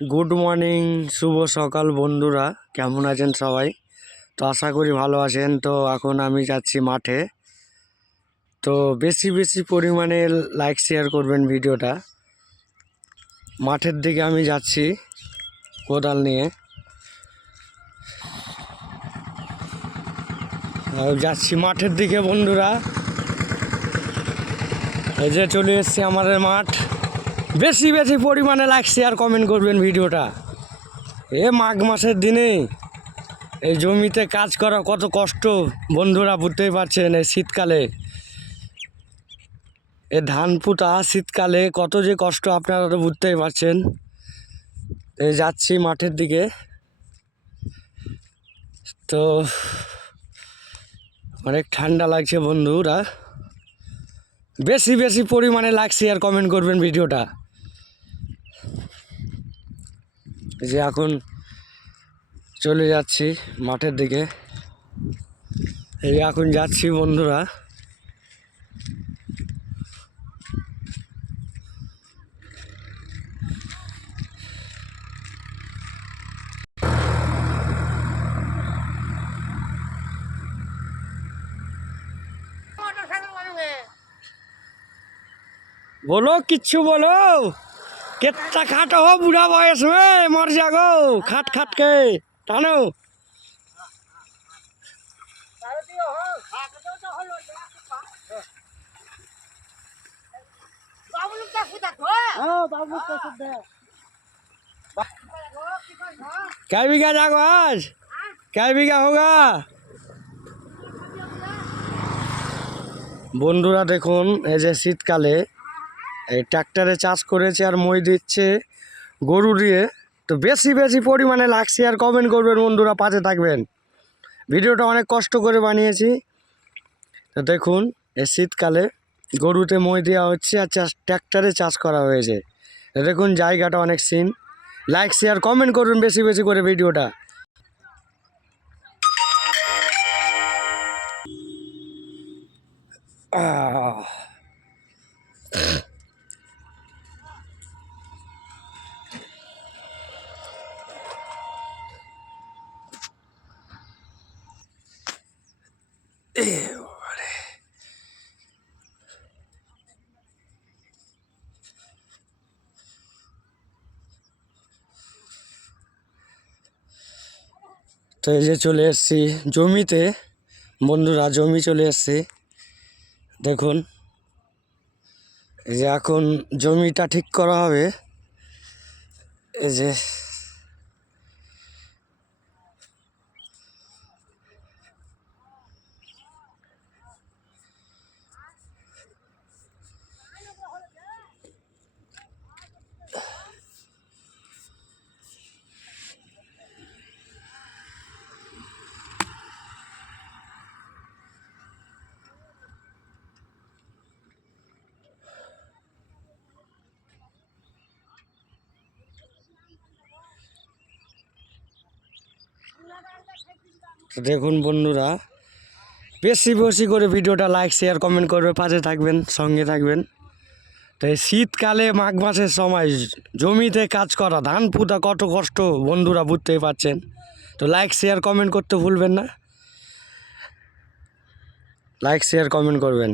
Good morning, শুভ সকাল বন্ধুরা। কেমন আছেন সবাই? তো আশা করি ভালো আছেন। তো এখন আমি যাচ্ছি মাঠে। তো বেশি বেশি পরিমাণে লাইক শেয়ার করবেন ভিডিওটা। মাঠের দিকে আমি যাচ্ছি কোদাল নিয়ে। যাচ্ছি মাঠের দিকে বন্ধুরা। এই যে চলে এসছি আমাদের মাঠ। বেশি বেশি পরিমাণে লাইক শেয়ার কমেন্ট করবেন ভিডিওটা। মাঘ মাসের দিনে এই জমিতে কাজ করা কত কষ্ট বন্ধুরা, বুঝতেই পারছেন। এই শীতকালে ধান পুঁতা শীতকালে কত যে কষ্ট আপনারা তো বুঝতেই পারছেন। এই যাচ্ছি মাঠের দিকে। তো অনেক ঠান্ডা লাগছে বন্ধুরা। বেশি বেশি পরিমাণে লাইক শেয়ার কমেন্ট করবেন ভিডিওটা। যে এখন চলে যাচ্ছি মাঠের দিকে। এই এখন যাচ্ছি বন্ধুরা। बोलो किच्छु बोलो, कितना खाट हो बुढ़ा बयस में मर जागो खाट खाट के टानो। क्या बीघा जागो आज? क्या बीघा होगा? বন্ধুরা দেখুন, এই যে শীতকালে এই ট্র্যাক্টরে চাষ করেছে আর মই দিচ্ছে গরু দিয়ে। তো বেশি বেশি পরিমাণে লাইক শেয়ার কমেন্ট করবেন বন্ধুরা, পাশে থাকবেন। ভিডিওটা অনেক কষ্ট করে বানিয়েছি। তো দেখুন, এই শীতকালে গরুতে মই দেওয়া হচ্ছে আর ট্র্যাক্টরে চাষ করা হয়েছে। দেখুন জায়গাটা অনেক সিন। লাইক শেয়ার কমেন্ট করবেন বেশি বেশি করে ভিডিওটা। তো এই যে চলে এসছি জমিতে বন্ধুরা, জমি চলে এসছি। দেখুন এই যে এখন জমিটা ঠিক করা হবে। এই যে দেখুন বন্ধুরা, বেশি বেশি করে ভিডিওটা লাইক শেয়ার কমেন্ট করবে, পাশে থাকবেন, সঙ্গে থাকবেন। তো এই শীতকালে মাঘ মাসের সময় জমিতে কাজ করা, ধান পুঁতা কত কষ্ট বন্ধুরা, বুঝতেই পারছেন। তো লাইক শেয়ার কমেন্ট করতে ভুলবেন না। লাইক শেয়ার কমেন্ট করবেন।